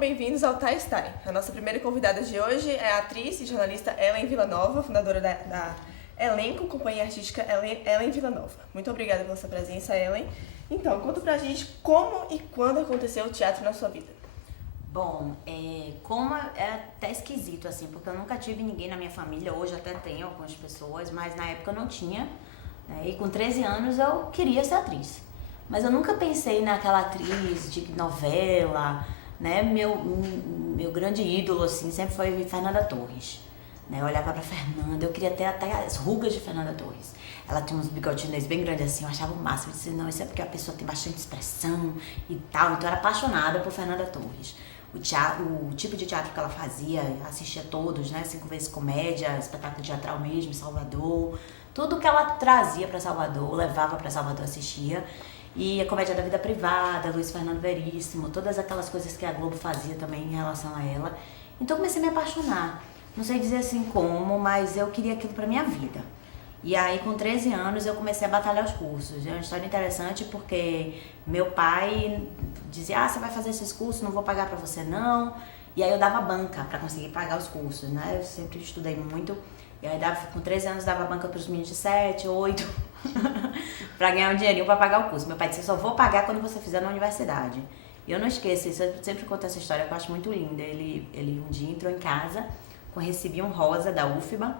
bem-vindos ao Tai Style. A nossa primeira convidada de hoje é a atriz e jornalista Ellen Villanova, fundadora da Elenco, companhia artística Ellen Villanova. Muito obrigada pela sua presença, Ellen. Então, conta pra gente como e quando aconteceu o teatro na sua vida. Bom, como é até esquisito, assim, porque eu nunca tive ninguém na minha família, hoje até tenho algumas pessoas, mas na época eu não tinha, né? E com 13 anos eu queria ser atriz. Mas eu nunca pensei naquela atriz de novela, né? Meu grande ídolo, assim, sempre foi Fernanda Torres. Né? Eu olhava pra Fernanda, eu queria ter até as rugas de Fernanda Torres. Ela tinha uns bigodinhos bem grandes assim, eu achava o máximo. Eu disse, não, isso é porque a pessoa tem bastante expressão e tal. Então eu era apaixonada por Fernanda Torres. O tipo de teatro que ela fazia, assistia todos, né? 5 vezes comédia, espetáculo teatral mesmo, Salvador. Tudo que ela trazia pra Salvador, levava pra Salvador, assistia. E a comédia da vida privada, Luiz Fernando Veríssimo, todas aquelas coisas que a Globo fazia também em relação a ela. Então eu comecei a me apaixonar. Não sei dizer assim como, mas eu queria aquilo pra minha vida. E aí, com 13 anos, eu comecei a batalhar os cursos. É uma história interessante porque meu pai dizia, você vai fazer esses cursos, não vou pagar pra você não. E aí eu dava banca pra conseguir pagar os cursos, né? Eu sempre estudei muito. E aí, com 13 anos, dava banca pros meninos de 7, 8, pra ganhar um dinheirinho pra pagar o curso. Meu pai disse, eu só vou pagar quando você fizer na universidade. E eu não esqueço isso, eu sempre conto essa história que eu acho muito linda. Ele um dia entrou em casa, recebi um rosa da UFBA,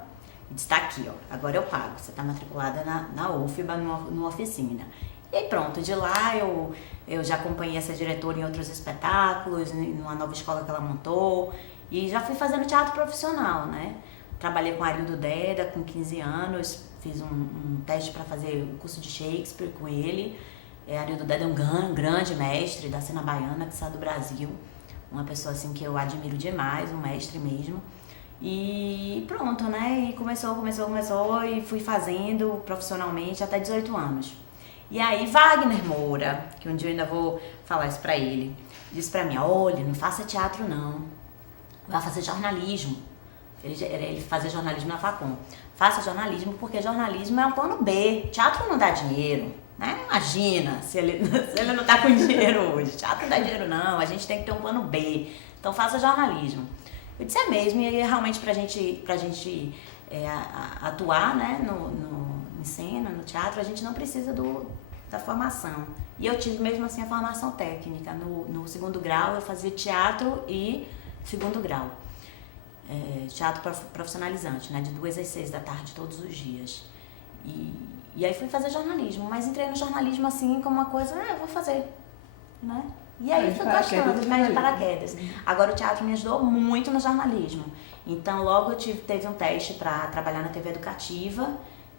e disse, tá aqui, ó, agora eu pago, você tá matriculada na UFBA, numa oficina. E aí pronto, de lá eu já acompanhei essa diretora em outros espetáculos, numa nova escola que ela montou, e já fui fazendo teatro profissional, né? Trabalhei com Arildo Deda com 15 anos, fiz um teste para fazer um curso de Shakespeare com ele. Arildo Deda é um grande mestre da cena baiana que saiu do Brasil, uma pessoa assim que eu admiro demais, um mestre mesmo. E pronto, né? E começou e fui fazendo profissionalmente até 18 anos. E aí Wagner Moura, que um dia eu ainda vou falar isso pra ele, disse pra mim, olha, não faça teatro não, vai fazer jornalismo. Ele fazia jornalismo na Facom. Faça jornalismo porque jornalismo é um plano B, teatro não dá dinheiro, né? Imagina se ele não tá com dinheiro hoje, teatro não dá dinheiro não, a gente tem que ter um plano B, então faça jornalismo. Eu disse, é mesmo, e aí realmente pra gente atuar, né, em cena, no teatro, a gente não precisa da formação. E eu tive mesmo assim a formação técnica. No segundo grau eu fazia teatro e segundo grau. Teatro profissionalizante, né, de 2 às 6 da tarde todos os dias. E aí fui fazer jornalismo, mas entrei no jornalismo assim como uma coisa, eu vou fazer, né? E aí fui gostando, mais de paraquedas. Agora o teatro me ajudou muito no jornalismo. Então logo teve um teste para trabalhar na TV educativa.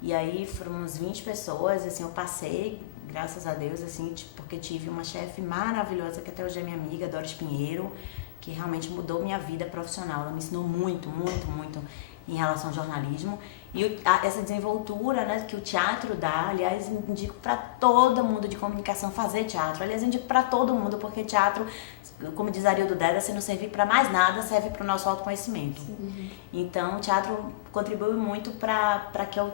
E aí foram uns 20 pessoas, assim, eu passei, graças a Deus, assim, porque tive uma chefe maravilhosa, que até hoje é minha amiga, Doris Pinheiro, que realmente mudou minha vida profissional. Ela me ensinou muito, muito, muito em relação ao jornalismo. E essa desenvoltura, né, que o teatro dá, aliás, indico para todo mundo de comunicação fazer teatro. Aliás, indico para todo mundo, porque teatro, como diz Arildo Deda, se não servir para mais nada, serve para o nosso autoconhecimento. Sim. Então, o teatro contribui muito para que eu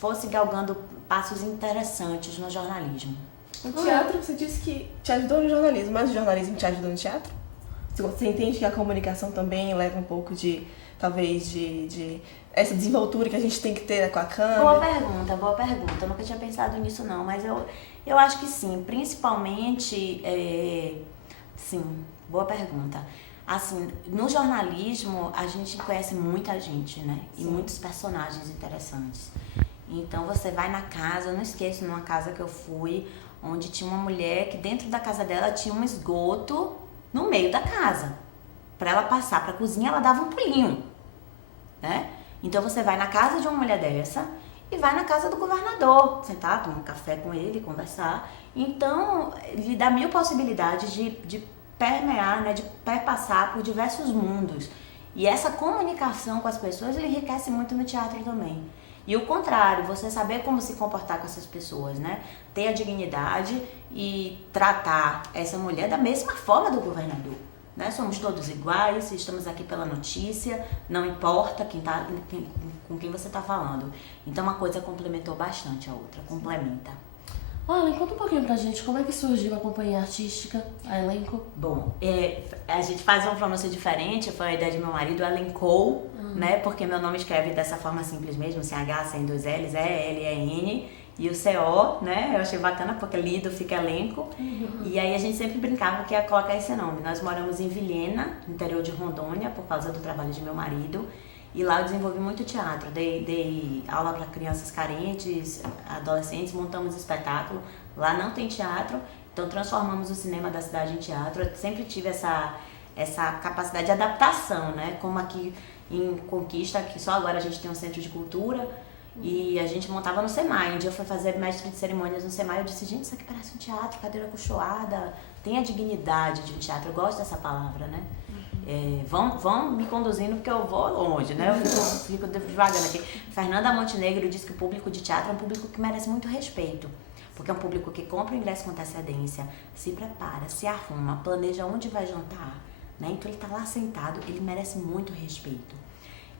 fosse galgando passos interessantes no jornalismo. O teatro, você disse que te ajudou no jornalismo, mas o jornalismo te ajudou no teatro? Você entende que a comunicação também leva um pouco de, talvez, de essa desenvoltura que a gente tem que ter com a câmera? Boa pergunta. Eu nunca tinha pensado nisso não, mas eu acho que sim, principalmente, sim, boa pergunta. Assim, no jornalismo a gente conhece muita gente, né? Sim. E muitos personagens interessantes. Então você vai na casa, eu não esqueço numa casa que eu fui, onde tinha uma mulher que dentro da casa dela tinha um esgoto no meio da casa. Para ela passar para a cozinha, ela dava um pulinho, né? Então você vai na casa de uma mulher dessa e vai na casa do governador, sentar, tomar um café com ele, conversar. Então, lhe dá 1000 possibilidades de permear, né, de perpassar por diversos mundos. E essa comunicação com as pessoas, ele enriquece muito no teatro também. E o contrário, você saber como se comportar com essas pessoas, né? Ter a dignidade e tratar essa mulher da mesma forma do governador. Né? Somos todos iguais, estamos aqui pela notícia, não importa com quem você está falando. Então uma coisa complementou bastante a outra, complementa. Olha, conta um pouquinho pra gente como é que surgiu a companhia artística, a Elenco. Bom, a gente faz uma pronúncia diferente, foi a ideia de meu marido, elencou, né? Porque meu nome escreve dessa forma simples mesmo, sem H, sem dois L's, E-L-E-N, e o C-O, né? Eu achei bacana porque lido fica elenco. E aí a gente sempre brincava que ia colocar esse nome. Nós moramos em Vilhena, no interior de Rondônia, por causa do trabalho de meu marido. E lá eu desenvolvi muito teatro, dei aula para crianças carentes, adolescentes, montamos espetáculo. Lá não tem teatro, então transformamos o cinema da cidade em teatro. Eu sempre tive essa capacidade de adaptação, né? Como aqui em Conquista, que só agora a gente tem um centro de cultura, e a gente montava no SEMAI. Um dia eu fui fazer mestre de cerimônias no SEMAI, eu disse, gente, isso aqui parece um teatro, cadeira acolchoada, tem a dignidade de um teatro, eu gosto dessa palavra, né? Vão me conduzindo porque eu vou longe, né? Eu fico devagando aqui. Fernanda Montenegro diz que o público de teatro é um público que merece muito respeito. Porque é um público que compra o ingresso com antecedência, se prepara, se arruma, planeja onde vai jantar, né? Então ele tá lá sentado, ele merece muito respeito.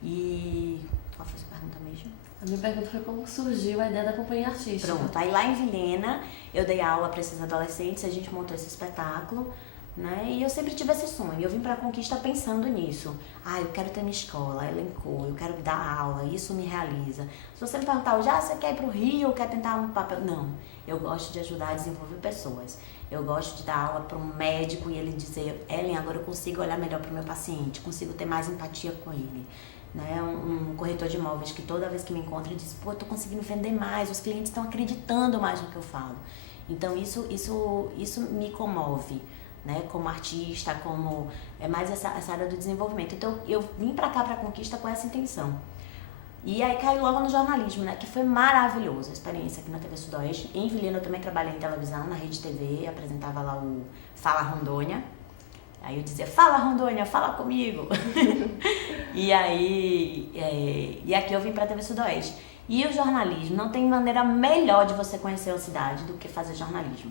E... qual foi a sua pergunta mesmo? A minha pergunta foi como surgiu a ideia da companhia artística. Pronto, aí lá em Vilhena eu dei aula para esses adolescentes, a gente montou esse espetáculo, né? E eu sempre tive esse sonho. Eu vim para a Conquista pensando nisso. Eu quero ter minha escola, elencou, eu quero dar aula, isso me realiza. Se você me perguntar hoje, você quer ir para o Rio, quer tentar um papel? Não, eu gosto de ajudar a desenvolver pessoas. Eu gosto de dar aula para um médico e ele dizer, Ellen, agora eu consigo olhar melhor para o meu paciente, consigo ter mais empatia com ele. Né? Um corretor de imóveis que toda vez que me encontra diz, eu tô conseguindo vender mais, os clientes estão acreditando mais no que eu falo. Então isso me comove, né? Como artista, como é mais essa área do desenvolvimento. Então eu vim pra cá, pra Conquista, com essa intenção. E aí caí logo no jornalismo, né? Que foi maravilhoso a experiência aqui na TV Sudoeste. Em Vilhena eu também trabalhei em televisão, na Rede TV, apresentava lá o Fala Rondônia. Aí eu dizia, fala Rondônia, fala comigo. E aqui eu vim pra TV Sudoeste. E o jornalismo, não tem maneira melhor de você conhecer a cidade do que fazer jornalismo.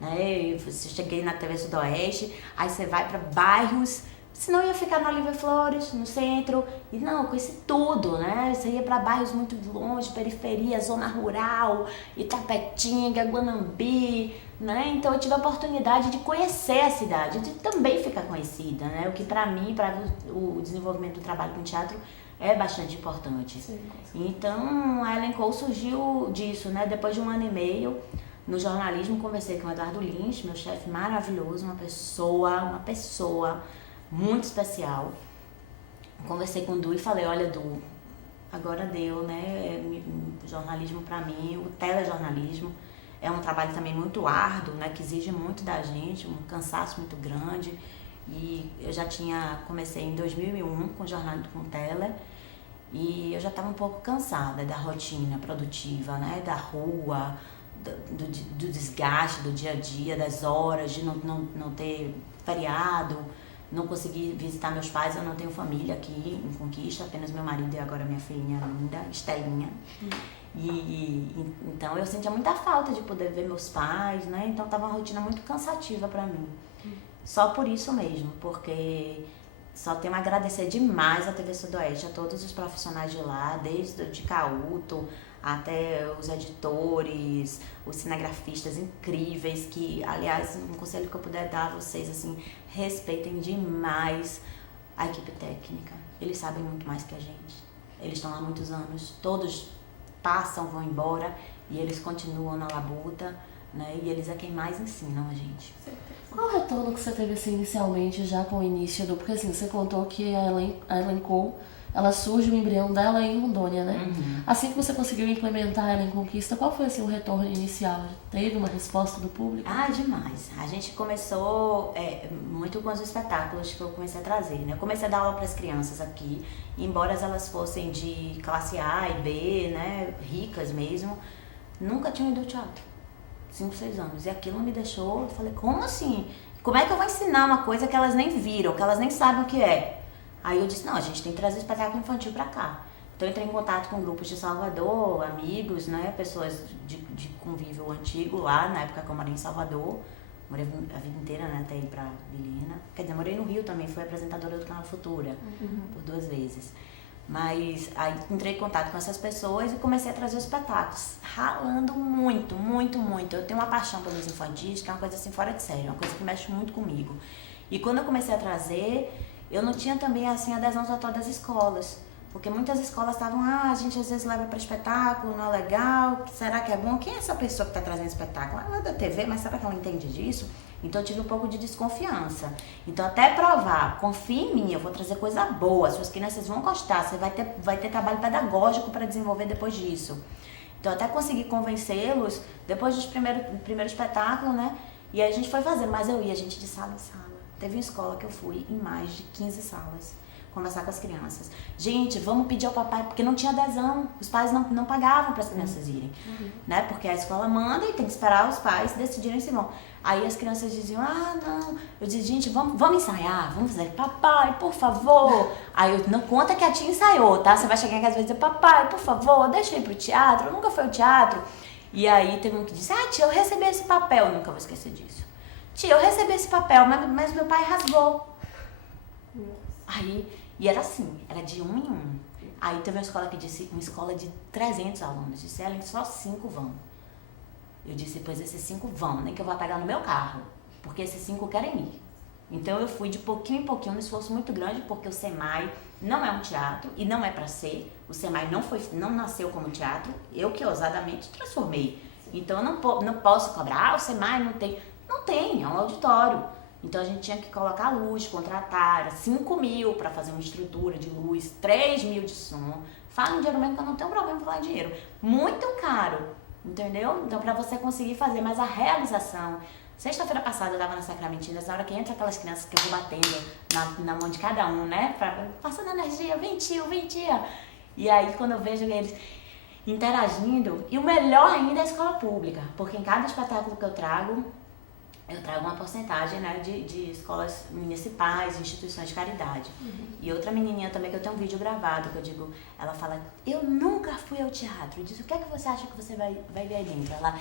Né? Eu cheguei na TV Sudoeste, aí você vai para bairros, senão eu ia ficar na Olívia Flores, no centro, e não, eu conheci tudo, né? Você ia para bairros muito longe, periferia, zona rural, Itapetinga, Guanambi, né? Então eu tive a oportunidade de conhecer a cidade, de também ficar conhecida, né? O que para mim, para o desenvolvimento do trabalho com teatro, é bastante importante. Sim. Então a Elencou surgiu disso, né? Depois de 1 ano e meio, no jornalismo, conversei com o Eduardo Lins, meu chefe maravilhoso, uma pessoa muito especial. Conversei com o Du e falei, olha Du, agora deu, né? O jornalismo para mim, o telejornalismo é um trabalho também muito árduo, né? Que exige muito da gente, um cansaço muito grande. E eu já comecei em 2001 com jornalismo com tele, e eu já estava um pouco cansada da rotina produtiva, né? Da rua, do desgaste do dia a dia, das horas, de não ter feriado, não conseguir visitar meus pais. Eu não tenho família aqui em Conquista, apenas meu marido e agora minha filhinha linda, Estelinha. Então eu sentia muita falta de poder ver meus pais, né? Então estava uma rotina muito cansativa para mim. Só por isso mesmo, porque só tenho a agradecer demais a TV Sudoeste, a todos os profissionais de lá, desde de Cauto até os editores, os cinegrafistas incríveis, que, aliás, um conselho que eu puder dar a vocês, assim, respeitem demais a equipe técnica. Eles sabem muito mais que a gente. Eles estão lá há muitos anos, todos passam, vão embora, e eles continuam na labuta, né? E eles é quem mais ensinam a gente. Qual o retorno que você teve assim, inicialmente, já com o início do... Porque assim, você contou que a Elencou, ela surge, o embrião dela em Rondônia, né? Uhum. Assim que você conseguiu implementar ela em Conquista, qual foi assim, o retorno inicial? Teve uma resposta do público? Demais. A gente começou muito com os espetáculos que eu comecei a trazer, né? Eu comecei a dar aula para as crianças aqui, embora elas fossem de classe A e B, né? Ricas mesmo, nunca tinham ido ao teatro. 5, 6 anos. E aquilo me deixou, eu falei, como assim? Como é que eu vou ensinar uma coisa que elas nem viram, que elas nem sabem o que é? Aí eu disse, não, a gente tem que trazer espetáculo infantil pra cá. Então eu entrei em contato com grupos de Salvador, amigos, né, pessoas de convívio antigo lá, na época que eu morei em Salvador. Morei a vida inteira, né, até ir pra Vilhena. Quer dizer, morei no Rio também, fui apresentadora do Canal Futura, por 2 vezes. Mas aí entrei em contato com essas pessoas e comecei a trazer os espetáculos, ralando muito, muito, muito. Eu tenho uma paixão pelos infantis, que é uma coisa assim fora de série, uma coisa que mexe muito comigo. E quando eu comecei a trazer, eu não tinha também assim adesão total das escolas. Porque muitas escolas estavam, a gente às vezes leva para espetáculo, não é legal, será que é bom? Quem é essa pessoa que está trazendo espetáculo? Ela é da TV, mas será que ela entende disso? Então eu tive um pouco de desconfiança. Então até provar, confia em mim, eu vou trazer coisa boa, suas crianças vão gostar, você vai ter trabalho pedagógico para desenvolver depois disso. Então até consegui convencê-los, depois do primeiro espetáculo, né? E aí a gente foi fazendo, mas eu ia, gente, de sala em sala. Teve uma escola que eu fui em mais de 15 salas. Conversar com as crianças. Gente, vamos pedir ao papai, porque não tinha adesão. Os pais não pagavam para as crianças irem. Né? Porque a escola manda e tem que esperar os pais decidirem se vão. Aí as crianças diziam, não. Eu dizia, gente, vamos ensaiar, vamos fazer. Papai, por favor. Aí eu, não conta que a tia ensaiou, tá? Você vai chegar em casa e dizer, papai, por favor, deixa eu ir pro teatro. Eu nunca fui ao teatro. E aí teve um que disse, tia, eu recebi esse papel. Eu nunca vou esquecer disso. Tia, eu recebi esse papel, mas meu pai rasgou. Aí... E era assim, era de 1 em 1. Aí teve uma escola que disse, uma escola de 300 alunos, disse, Ellen, só 5 vão. Eu disse, pois esses 5 vão, nem que eu vá pegar no meu carro, porque esses 5 querem ir. Então eu fui de pouquinho em pouquinho, um esforço muito grande, porque o SEMAI não é um teatro e não é para ser. O SEMAI não nasceu como teatro, eu que ousadamente transformei. Então eu não posso cobrar, o SEMAI não tem. Não tem, é um auditório. Então a gente tinha que colocar luz, contratar, 5 mil para fazer uma estrutura de luz, 3 mil de som. Fala em dinheiro mesmo que eu não tenho problema em falar em dinheiro. Muito caro, entendeu? Então para você conseguir fazer, mas a realização... Sexta-feira passada eu estava na Sacramentina, na hora que entra aquelas crianças que eu vou batendo na mão de cada um, né? Passando energia, vem tia. E aí quando eu vejo eles interagindo, e o melhor ainda é a escola pública, porque em cada espetáculo que eu trago uma porcentagem, né, de escolas municipais, instituições de caridade. E outra menininha também, que eu tenho um vídeo gravado, que eu digo, ela fala, eu nunca fui ao teatro. Eu disse, o que é que você acha que você vai ver aí dentro? Ela,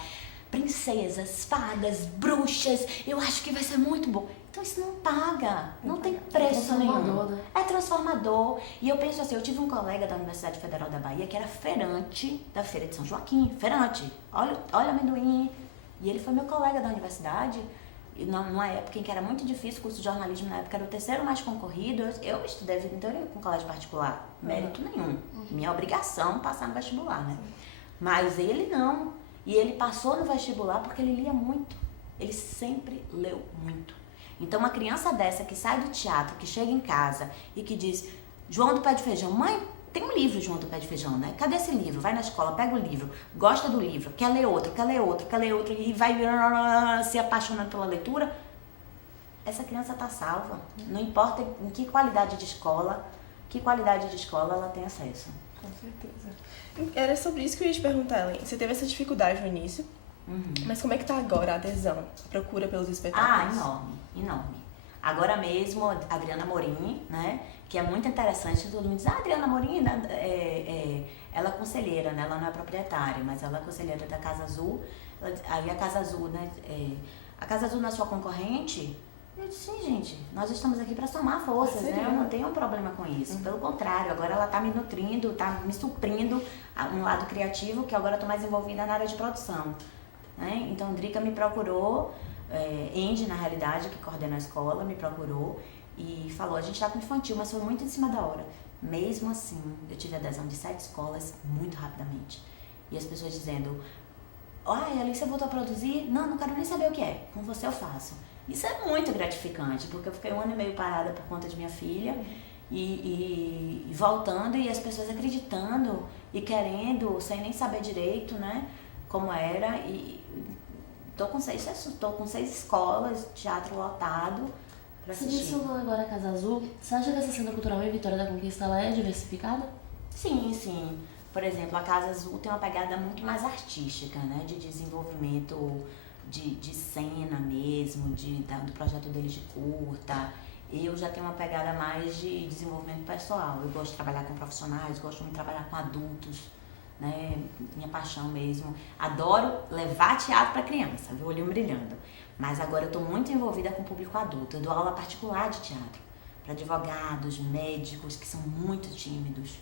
princesas, fadas, bruxas, eu acho que vai ser muito bom. Então isso não paga, não tem preço nenhum. Né? É transformador. E eu penso assim, eu tive um colega da Universidade Federal da Bahia que era feirante da Feira de São Joaquim, feirante. Olha amendoim. E ele foi meu colega da universidade. E numa época em que era muito difícil, o curso de jornalismo na época era o terceiro mais concorrido, eu estudei a vida inteira com colégio particular, mérito nenhum, minha obrigação passar no vestibular, né? Mas ele não, e ele passou no vestibular porque ele lia muito, ele sempre leu muito. Então uma criança dessa que sai do teatro, que chega em casa e que diz, João do Pé de Feijão, mãe, tem um livro João do Pé de Feijão, né? Cadê esse livro? Vai na escola, pega o livro, gosta do livro, quer ler outro, e vai se apaixonando pela leitura. Essa criança tá salva. Não importa em que qualidade de escola ela tem acesso. Com certeza. Era sobre isso que eu ia te perguntar, Ellen. Você teve essa dificuldade no início, mas como é que tá agora a adesão, a procura pelos espetáculos? Enorme. Agora mesmo, a Adriana Morim, né? Que é muito interessante, todo mundo diz, Adriana Morim, ela é conselheira, né? Ela não é proprietária, mas ela é conselheira da Casa Azul. Aí a Casa Azul, né? A Casa Azul não é sua concorrente? Eu disse, sim, gente, nós estamos aqui para somar forças, né? Eu não tenho um problema com isso. Pelo contrário, agora ela está me nutrindo, está me suprindo um lado criativo, que agora eu estou mais envolvida na área de produção. Né? Então, Drica me procurou, Andy, na realidade, que coordena a escola, me procurou e falou, a gente está com infantil, mas foi muito em cima da hora. Mesmo assim, eu tive adesão de 7 escolas muito rapidamente. E as pessoas dizendo, Ellen, você voltou a produzir? Não quero nem saber o que é, com você eu faço. Isso é muito gratificante, porque eu fiquei 1 ano e meio parada por conta de minha filha e voltando e as pessoas acreditando e querendo, sem nem saber direito, né, como era. E tô com 6 escolas, teatro lotado para assistir. Você mencionou agora a Casa Azul. Você acha que essa cena cultural em Vitória da Conquista ela é diversificada? Sim. Por exemplo, a Casa Azul tem uma pegada muito mais artística, né, de desenvolvimento de cena mesmo, do projeto deles de curta. Eu já tenho uma pegada mais de desenvolvimento pessoal. Eu gosto de trabalhar com profissionais, gosto muito de trabalhar com adultos, né? Minha paixão mesmo. Adoro levar teatro para criança, viu? Olhinho brilhando. Mas agora eu estou muito envolvida com o público adulto. Eu dou aula particular de teatro. para advogados, médicos que são muito tímidos,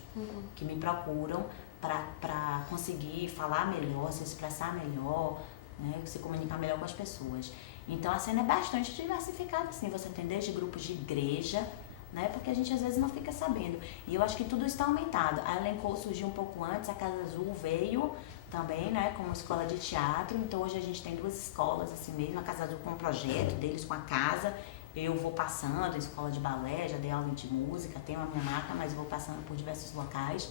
que me procuram para conseguir falar melhor, se expressar melhor, né, se comunicar melhor com as pessoas. Então a cena é bastante diversificada, assim, você tem desde grupos de igreja, né, porque a gente às vezes não fica sabendo. E eu acho que tudo está aumentado. A Elencou surgiu um pouco antes, a Casa Azul veio também, né, como escola de teatro. Então hoje a gente tem 2 escolas assim mesmo, a Casa Azul com um projeto deles, com a casa. Eu vou passando, escola de balé, já dei aula de música, tenho a minha marca, mas vou passando por diversos locais.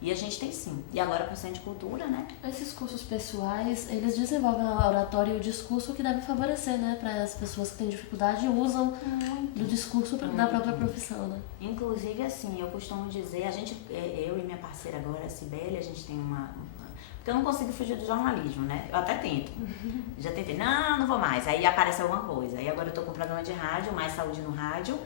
E a gente tem sim. E agora com o Centro de Cultura, né? Esses cursos pessoais, eles desenvolvem a oratória e o discurso que deve favorecer, né? Para as pessoas que têm dificuldade e usam do discurso da própria profissão, né? Inclusive, assim, eu costumo dizer, eu e minha parceira agora, a Cibele, a gente tem uma... Porque eu não consigo fugir do jornalismo, né? Eu até tento. Já tentei, não vou mais. Aí aparece alguma coisa. Aí agora eu tô com um programa de rádio, Mais Saúde no Rádio,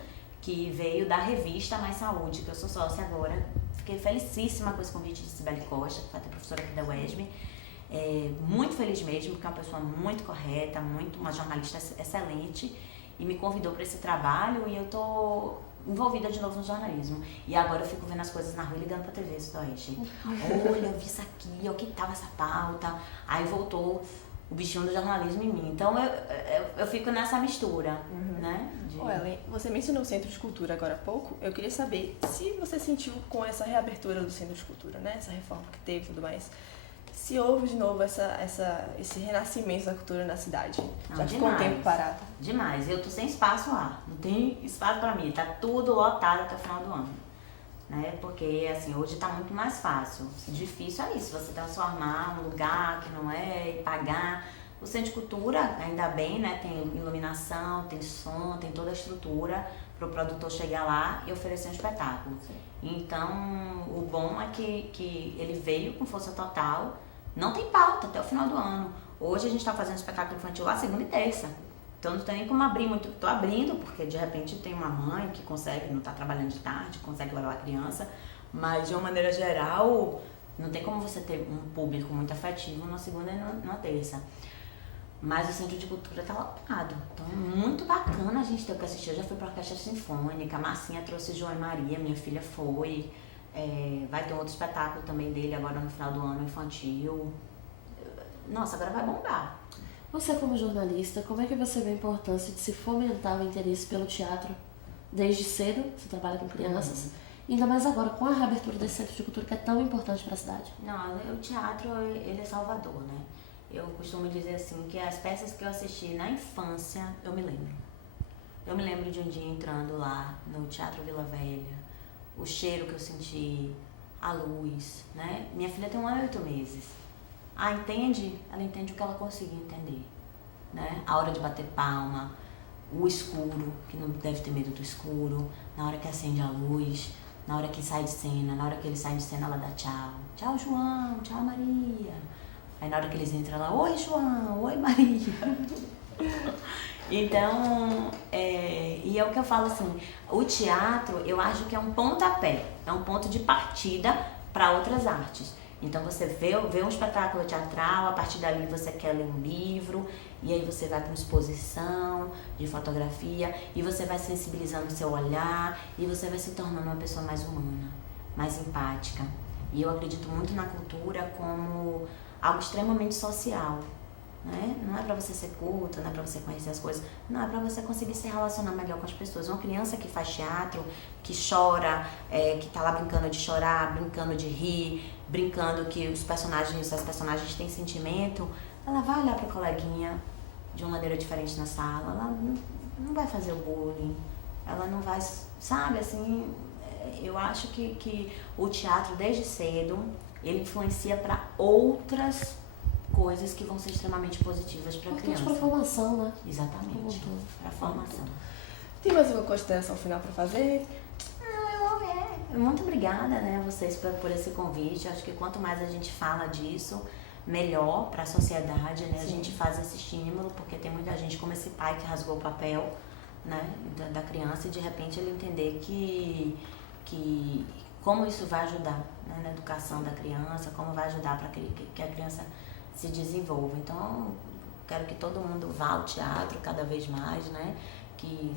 que veio da revista Mais Saúde, que eu sou sócia agora. Fiquei felicíssima com esse convite de Cibele Costa, que foi até professora aqui da UESB. Muito feliz mesmo, porque é uma pessoa muito correta, uma jornalista excelente, e me convidou para esse trabalho e eu tô envolvida de novo no jornalismo. E agora eu fico vendo as coisas na rua e ligando pra TV Sudoeste. Olha, eu vi isso aqui, o que tava essa pauta. Aí voltou o bichinho do jornalismo em mim. Então eu fico nessa mistura, né? Ellen, você mencionou o Centro de Cultura agora há pouco. Eu queria saber se você sentiu com essa reabertura do Centro de Cultura, né? Essa reforma que teve e tudo mais. Se houve de novo esse renascimento da cultura na cidade. Não, já ficou um tempo parado. Demais. Eu tô sem espaço lá. Não tem espaço pra mim. Tá tudo lotado até o final do ano. Né? Porque, assim, hoje tá muito mais fácil. Difícil é isso, você transformar um lugar que não é e pagar. O Centro de Cultura, ainda bem, né? Tem iluminação, tem som, tem toda a estrutura para o produtor chegar lá e oferecer um espetáculo. Então, o bom é que ele veio com força total, não tem pauta até o final do ano. Hoje a gente está fazendo espetáculo infantil lá segunda e terça. Então não tem nem como abrir muito. Estou abrindo, porque de repente tem uma mãe que consegue, não está trabalhando de tarde, consegue levar a criança, mas de uma maneira geral, não tem como você ter um público muito afetivo na segunda e na terça. Mas o Centro de Cultura tá lotado. Então é muito bacana a gente ter o que assistir. Eu já fui pra Orquestra Sinfônica, a Marcinha trouxe João e Maria, minha filha foi. Vai ter um outro espetáculo também dele agora no final do ano, infantil. Nossa, agora vai bombar. Você como jornalista, como é que você vê a importância de se fomentar o interesse pelo teatro desde cedo? Você trabalha com crianças. Ainda mais agora com a reabertura desse Centro de Cultura que é tão importante para a cidade. Não, o teatro, ele é salvador, né? Eu costumo dizer assim, que as peças que eu assisti na infância, eu me lembro. Eu me lembro de um dia entrando lá no Teatro Vila Velha, o cheiro que eu senti, a luz, né? Minha filha tem 1 ano e 8 meses. Entende? Ela entende o que ela conseguiu entender, né? A hora de bater palma, o escuro, que não deve ter medo do escuro, na hora que acende a luz, na hora que sai de cena, na hora que ele sai de cena ela dá tchau. Tchau, João, tchau, Maria. Aí na hora que eles entram lá, oi João, oi Maria. Então, e é o que eu falo assim, o teatro eu acho que é um pontapé, é um ponto de partida para outras artes. Então você vê um espetáculo teatral, a partir dali você quer ler um livro, e aí você vai para uma exposição de fotografia, e você vai sensibilizando o seu olhar, e você vai se tornando uma pessoa mais humana, mais empática. E eu acredito muito na cultura como algo extremamente social, né? Não é para você ser culta, não é para você conhecer as coisas, não, é para você conseguir se relacionar melhor com as pessoas. Uma criança que faz teatro, que chora, que tá lá brincando de chorar, brincando de rir, brincando que as personagens têm sentimento, ela vai olhar para o coleguinha de uma maneira diferente na sala, ela não vai fazer o bullying, ela não vai, sabe, assim, eu acho que o teatro desde cedo, ele influencia para outras coisas que vão ser extremamente positivas para a criança. Para a formação, né? Exatamente, para a formação. Tem mais uma consideração final para fazer? Muito obrigada, né, a vocês por esse convite. Acho que quanto mais a gente fala disso, melhor para a sociedade, né? Sim. A gente faz esse estímulo, porque tem muita gente como esse pai que rasgou o papel, né, da criança, e de repente ele entender que como isso vai ajudar, né, na educação da criança, como vai ajudar para que a criança se desenvolva. Então, quero que todo mundo vá ao teatro cada vez mais, né, que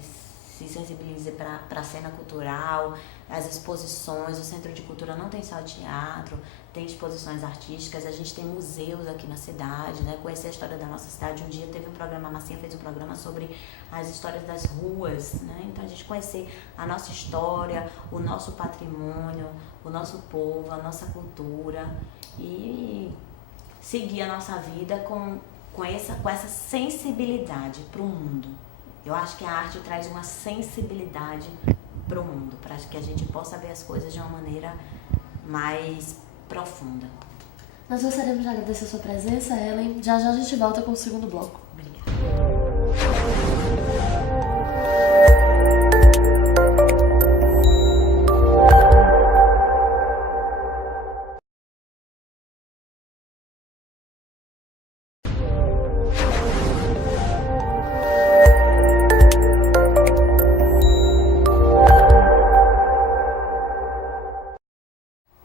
se sensibilize para a cena cultural, as exposições. O Centro de Cultura não tem só teatro, tem exposições artísticas, a gente tem museus aqui na cidade, né? Conhecer a história da nossa cidade. Um dia teve um programa, a Marcinha fez um programa sobre as histórias das ruas, né? Então a gente conhecer a nossa história, o nosso patrimônio, o nosso povo, a nossa cultura e seguir a nossa vida com essa sensibilidade para o mundo. Eu acho que a arte traz uma sensibilidade para o mundo, para que a gente possa ver as coisas de uma maneira mais profunda. Nós gostaríamos de agradecer a sua presença, Ellen. Já já a gente volta com o segundo bloco. Obrigada.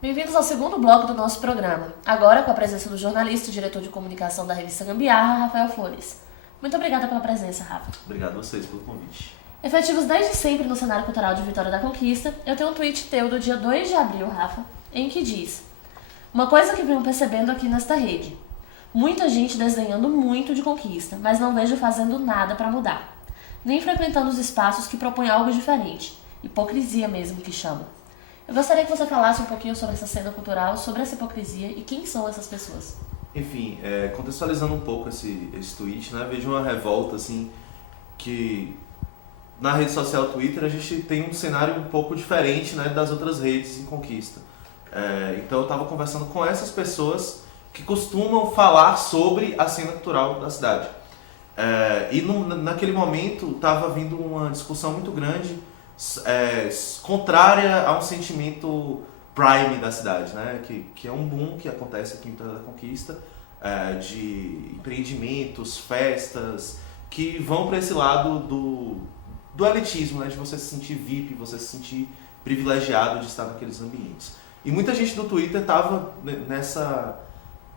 Bem-vindos ao segundo bloco do nosso programa, agora com a presença do jornalista e diretor de comunicação da revista Gambiarra, Rafael Flores. Muito obrigada pela presença, Rafa. Obrigado a vocês pelo convite. Efetivos desde sempre no cenário cultural de Vitória da Conquista, eu tenho um tweet teu do dia 2 de abril, Rafa, em que diz: uma coisa que venho percebendo aqui nesta rede. Muita gente desdenhando muito de Conquista, mas não vejo fazendo nada para mudar. Nem frequentando os espaços que propõem algo diferente. Hipocrisia mesmo que chama. Eu gostaria que você falasse um pouquinho sobre essa cena cultural, sobre essa hipocrisia e quem são essas pessoas. Enfim, contextualizando um pouco esse tweet, né, vejo uma revolta assim, que na rede social Twitter a gente tem um cenário um pouco diferente, né, das outras redes em Conquista. Então eu estava conversando com essas pessoas que costumam falar sobre a cena cultural da cidade. Naquele momento estava vindo uma discussão muito grande, contrária a um sentimento prime da cidade, né? Que é um boom que acontece aqui em Vitória da Conquista, de empreendimentos, festas, que vão para esse lado do elitismo, né? De você se sentir VIP, você se sentir privilegiado de estar naqueles ambientes. E muita gente do Twitter estava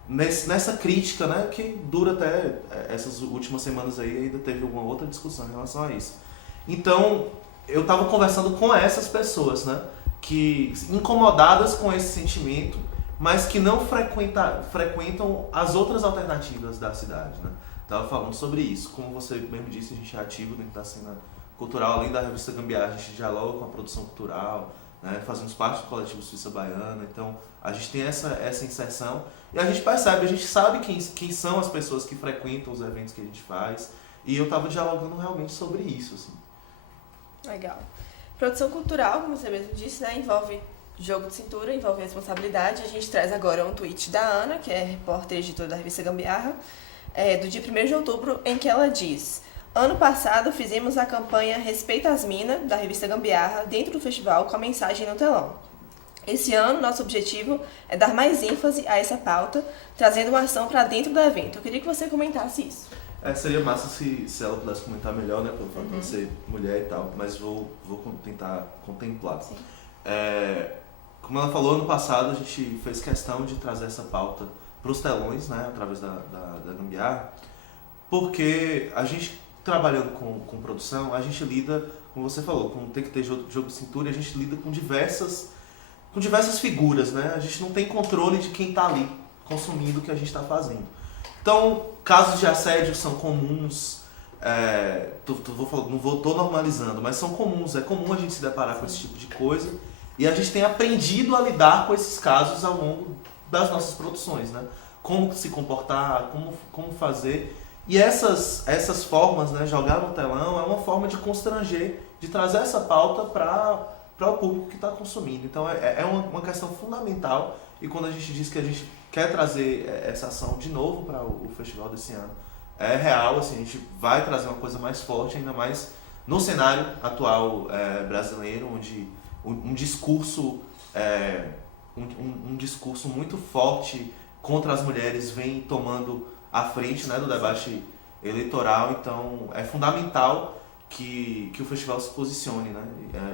nessa crítica, né? Que dura até essas últimas semanas aí, ainda teve alguma outra discussão em relação a isso. Então, eu estava conversando com essas pessoas, né, que incomodadas com esse sentimento, mas que não frequentam as outras alternativas da cidade, né. Estava falando sobre isso. Como você mesmo disse, a gente é ativo dentro da cena cultural, além da revista Gambiarra, a gente dialoga com a produção cultural, né, fazemos parte do coletivo Suíça Baiana, então a gente tem essa inserção e a gente percebe, a gente sabe quem são as pessoas que frequentam os eventos que a gente faz, e eu estava dialogando realmente sobre isso, assim. Legal. Produção cultural, como você mesmo disse, né, envolve jogo de cintura, envolve responsabilidade. A gente traz agora um tweet da Ana, que é repórter e editora da revista Gambiarra, do dia 1º de outubro, em que ela diz: ano passado fizemos a campanha Respeita as Minas, da revista Gambiarra, dentro do festival, com a mensagem no telão. Esse ano, nosso objetivo é dar mais ênfase a essa pauta, trazendo uma ação para dentro do evento. Eu queria que você comentasse isso. Seria massa se ela pudesse comentar melhor, né, pelo fato de ser mulher e tal, mas vou tentar contemplar. Sim. Como ela falou, ano passado a gente fez questão de trazer essa pauta para os telões, né, através da Gambiarra, porque a gente, trabalhando com produção, a gente lida, como você falou, tem que ter jogo de cintura, e a gente lida com diversas figuras, né, a gente não tem controle de quem está ali consumindo o que a gente está fazendo. Então, casos de assédio são comuns, tô normalizando, mas são comuns, é comum a gente se deparar com esse tipo de coisa, e a gente tem aprendido a lidar com esses casos ao longo das nossas produções, né? Como se comportar, como fazer, e essas formas, né, jogar no telão é uma forma de constranger, de trazer essa pauta para o público que está consumindo. Então é uma questão fundamental, e quando a gente diz que a gente quer trazer essa ação de novo para o festival desse ano, é real, assim, a gente vai trazer uma coisa mais forte, ainda mais no cenário atual brasileiro, onde um discurso muito forte contra as mulheres vem tomando a frente, né, do debate eleitoral. Então é fundamental que o festival se posicione, né?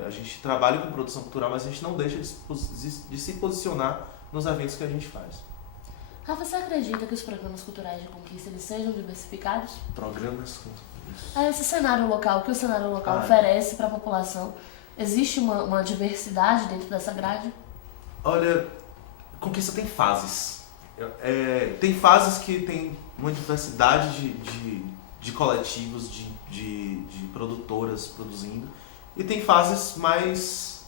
A gente trabalha com produção cultural, mas a gente não deixa de se posicionar nos eventos que a gente faz. Rafa, você acredita que os programas culturais de Conquista eles sejam diversificados? Programas Esse cenário local, o que o cenário local oferece para a população, existe uma diversidade dentro dessa grade? Olha, Conquista tem fases. Tem fases que tem uma diversidade de coletivos, de produtoras produzindo, e tem fases mais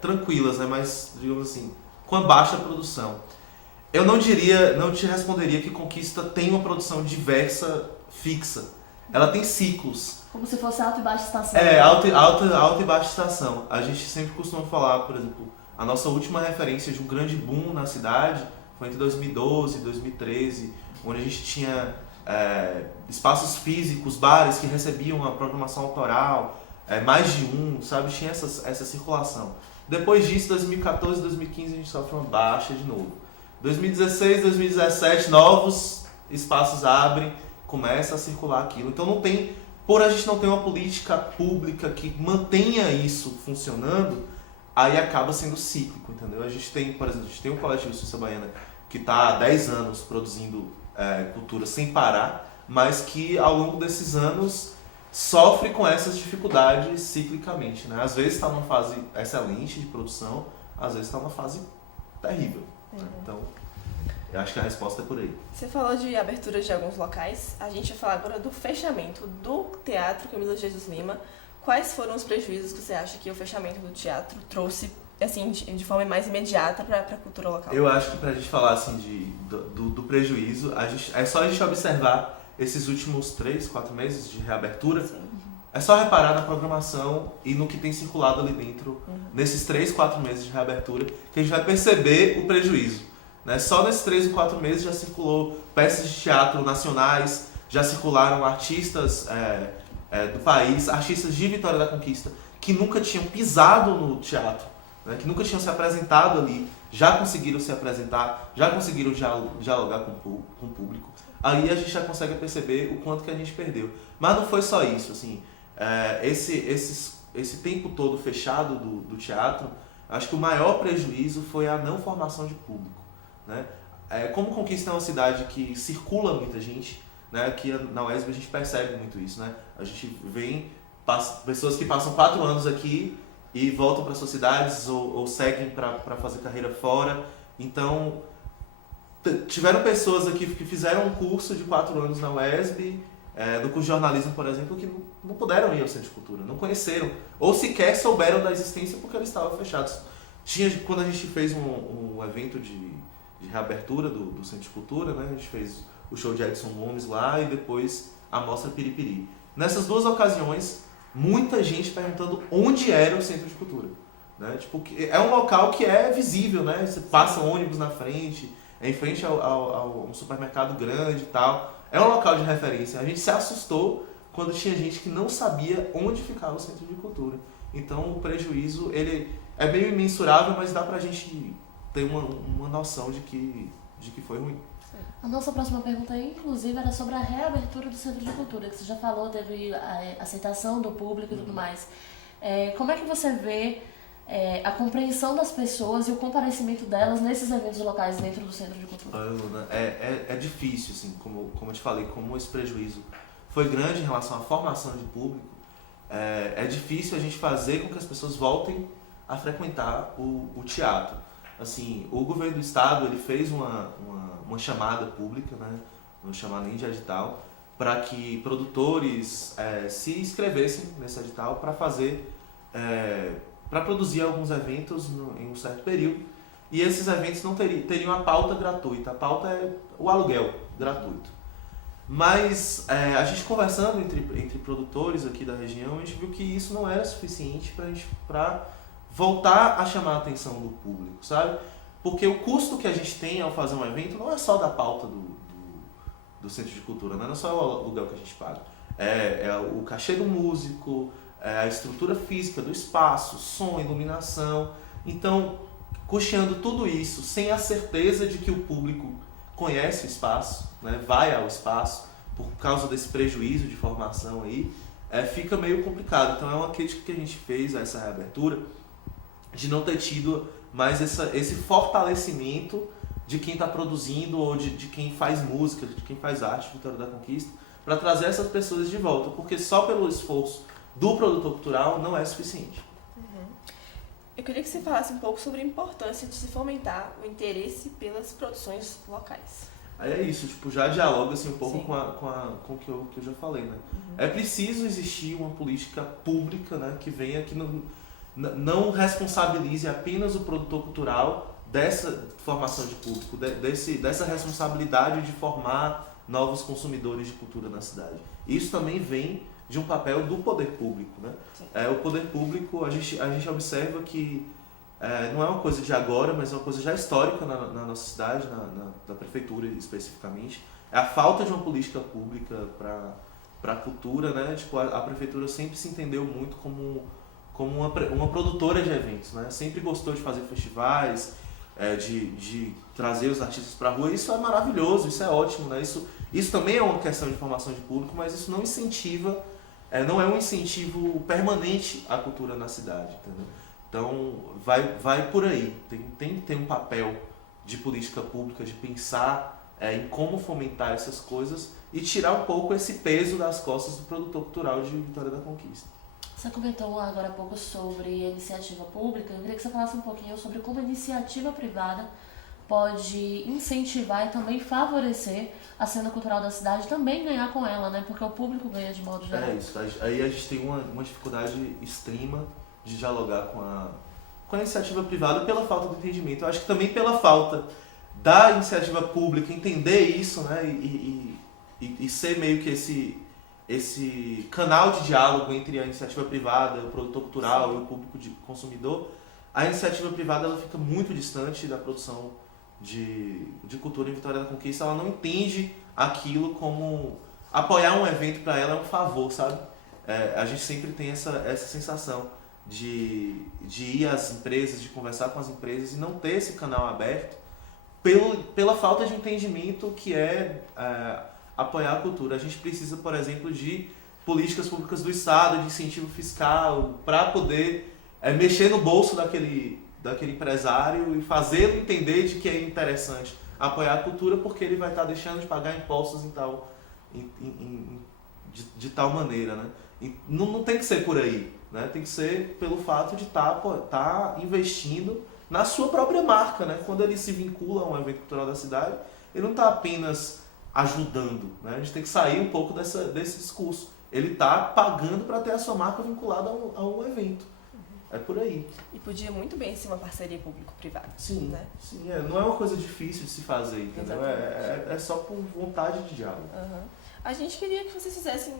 tranquilas, né? Mais, digamos assim, com a baixa produção. Eu não te responderia que Conquista tem uma produção diversa, fixa. Ela tem ciclos. Como se fosse alta e baixa estação. Alta e baixa estação. A gente sempre costuma falar, por exemplo, a nossa última referência de um grande boom na cidade foi entre 2012 e 2013, onde a gente tinha espaços físicos, bares que recebiam a programação autoral, mais de um, sabe? Tinha essa circulação. Depois disso, 2014 e 2015, a gente sofre uma baixa de novo. 2016, 2017, novos espaços abrem, começa a circular aquilo. Então por a gente não ter uma política pública que mantenha isso funcionando, aí acaba sendo cíclico, entendeu? A gente tem, por exemplo, um coletivo Suíça Baiana que está há 10 anos produzindo cultura sem parar, mas que ao longo desses anos sofre com essas dificuldades ciclicamente, né? Às vezes está numa fase excelente de produção, às vezes está numa fase terrível. Então, eu acho que a resposta é por aí. Você falou de abertura de alguns locais, a gente vai falar agora do fechamento do Teatro Camilo Jesus Lima. Quais foram os prejuízos que você acha que o fechamento do teatro trouxe, assim, de forma mais imediata para a cultura local? Eu acho que para a gente falar assim, do prejuízo, é só a gente observar esses últimos 3, 4 meses de reabertura. Sim. É só reparar na programação e no que tem circulado ali dentro, nesses 3, 4 meses de reabertura, que a gente vai perceber o prejuízo. Né? Só nesses 3 ou 4 meses já circulou peças de teatro nacionais, já circularam artistas do país, artistas de Vitória da Conquista, que nunca tinham pisado no teatro, né? Que nunca tinham se apresentado ali, já conseguiram se apresentar, já conseguiram dialogar com o público. Aí a gente já consegue perceber o quanto que a gente perdeu. Mas não foi só isso, assim. Esse tempo todo fechado do teatro, acho que o maior prejuízo foi a não formação de público, né? Como Conquista é uma cidade que circula muita gente, né? Aqui na UESB a gente percebe muito isso, né? A gente vem pessoas que passam 4 anos aqui e voltam para suas cidades ou seguem para fazer carreira fora. Então, tiveram pessoas aqui que fizeram um curso de 4 anos na UESB, do curso de jornalismo, por exemplo, que não puderam ir ao Centro de Cultura, não conheceram, ou sequer souberam da existência porque eles estavam fechados. Quando a gente fez um evento de reabertura do Centro de Cultura, né, a gente fez o show de Edson Gomes lá e depois a Mostra Piripiri. Nessas 2 ocasiões, muita gente perguntando onde era o Centro de Cultura. Né? Tipo, é um local que é visível, né? Você passa ônibus na frente, em frente a um supermercado grande e tal. É um local de referência. A gente se assustou quando tinha gente que não sabia onde ficava o Centro de Cultura. Então o prejuízo ele é meio imensurável, mas dá pra gente ter uma noção de que foi ruim. A nossa próxima pergunta, inclusive, era sobre a reabertura do Centro de Cultura, que você já falou, teve a aceitação do público e tudo mais. Como é que você vê a compreensão das pessoas e o comparecimento delas nesses eventos locais dentro do Centro de Cultura? Luna, é difícil, assim, como eu te falei, como esse prejuízo foi grande em relação à formação de público, é difícil a gente fazer com que as pessoas voltem a frequentar o teatro. Assim, o governo do estado ele fez uma chamada pública, né, uma chamada em edital, para que produtores se inscrevessem nesse edital para produzir alguns eventos em um certo período. E esses eventos não teriam a pauta gratuita. A pauta é o aluguel gratuito. Mas a gente conversando entre produtores aqui da região, a gente viu que isso não era suficiente para voltar a chamar a atenção do público, sabe? Porque o custo que a gente tem ao fazer um evento não é só da pauta do Centro de Cultura, não é só o aluguel que a gente paga. É o cachê do músico, a estrutura física do espaço, som, iluminação. Então, custeando tudo isso sem a certeza de que o público conhece o espaço, né, vai ao espaço, por causa desse prejuízo de formação aí, fica meio complicado. Então é uma crítica que a gente fez a essa reabertura, de não ter tido mais esse fortalecimento de quem está produzindo ou de quem faz música, de quem faz arte, Vitória da Conquista, para trazer essas pessoas de volta, porque só pelo esforço do produtor cultural não é suficiente. Eu queria que você falasse um pouco sobre a importância de se fomentar o interesse pelas produções locais. Aí é isso, tipo, já dialoga assim, um pouco Sim. com o que eu já falei, né? É preciso existir uma política pública, né, que venha, que não responsabilize apenas o produtor cultural dessa formação de público, dessa responsabilidade de formar novos consumidores de cultura na cidade. Isso também vem de um papel do poder público, né? O poder público, a gente observa que não é uma coisa de agora, mas é uma coisa já histórica na nossa cidade, na prefeitura especificamente. É a falta de uma política pública para a cultura, né? Tipo, a prefeitura sempre se entendeu muito como uma produtora de eventos, né? Sempre gostou de fazer festivais, de trazer os artistas para a rua. Isso é maravilhoso, isso é ótimo, né? Isso também é uma questão de formação de público, mas isso não incentiva, não é um incentivo permanente à cultura na cidade, entendeu? Então, vai por aí. Tem que ter um papel de política pública, de pensar em como fomentar essas coisas e tirar um pouco esse peso das costas do produtor cultural de Vitória da Conquista. Você comentou agora há pouco sobre a iniciativa pública. Eu queria que você falasse um pouquinho sobre como a iniciativa privada pode incentivar e também favorecer a cena cultural da cidade, também ganhar com ela, né? Porque o público ganha de modo geral. É isso. Aí a gente tem uma dificuldade extrema de dialogar com a iniciativa privada pela falta do entendimento. Eu acho que também pela falta da iniciativa pública entender isso, né? E ser meio que esse canal de diálogo entre a iniciativa privada, o produtor cultural e o público consumidor. A iniciativa privada ela fica muito distante da produção de cultura em Vitória da Conquista. Ela não entende aquilo como apoiar um evento para ela é um favor, sabe? A gente sempre tem essa sensação de ir às empresas, de conversar com as empresas e não ter esse canal aberto pela falta de entendimento que apoiar a cultura. A gente precisa, por exemplo, de políticas públicas do Estado, de incentivo fiscal, para poder mexer no bolso daquele empresário e fazê-lo entender de que é interessante apoiar a cultura, porque ele vai estar deixando de pagar impostos de tal maneira, né? E não tem que ser por aí, né? Tem que ser pelo fato de estar investindo na sua própria marca, né? Quando ele se vincula a um evento cultural da cidade, ele não está apenas ajudando, né? A gente tem que sair um pouco desse discurso. Ele está pagando para ter a sua marca vinculada a um evento. É por aí. E podia muito bem ser uma parceria público-privada. Sim, né? sim, não é uma coisa difícil de se fazer, entendeu? É só por vontade de diálogo. Uhum. A gente queria que vocês fizessem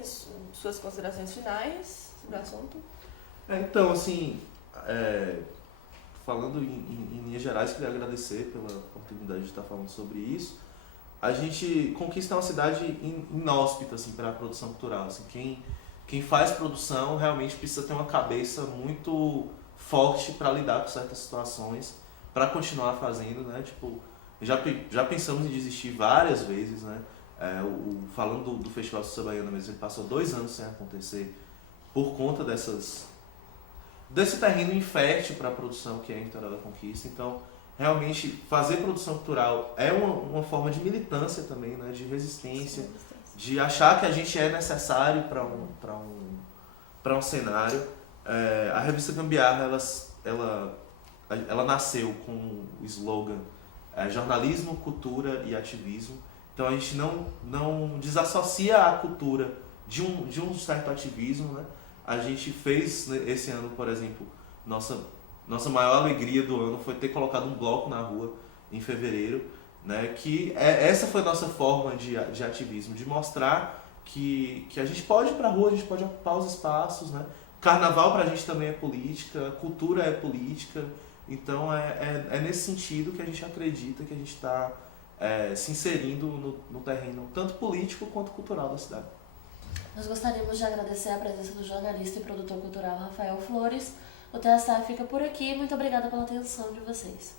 suas considerações finais sobre o assunto. Então, assim, falando em linhas gerais, queria agradecer pela oportunidade de estar falando sobre isso. A gente Conquista é uma cidade inóspita assim, para a produção cultural. Assim, quem faz produção realmente precisa ter uma cabeça muito forte para lidar com certas situações, para continuar fazendo, né? Tipo, já pensamos em desistir várias vezes, né? Falando do Festival Sousa Baiana mesmo, ele passou 2 anos sem acontecer por conta desse terreno infértil para a produção que é em Vitória da Conquista. Então, realmente, fazer produção cultural é uma forma de militância também, né? De resistência, de achar que a gente é necessário para um cenário. A revista Gambiarra, ela nasceu com o slogan jornalismo, cultura e ativismo. Então a gente não desassocia a cultura de um certo ativismo, né? A gente fez esse ano, por exemplo, nossa maior alegria do ano foi ter colocado um bloco na rua em fevereiro, né? Que essa foi a nossa forma de ativismo, de mostrar que a gente pode ir para a rua, a gente pode ocupar os espaços, né? Carnaval para a gente também é política, cultura é política, então é nesse sentido que a gente acredita que a gente está se inserindo no terreno tanto político quanto cultural da cidade. Nós gostaríamos de agradecer a presença do jornalista e produtor cultural Rafael Flores. O TSA fica por aqui. Muito obrigada pela atenção de vocês.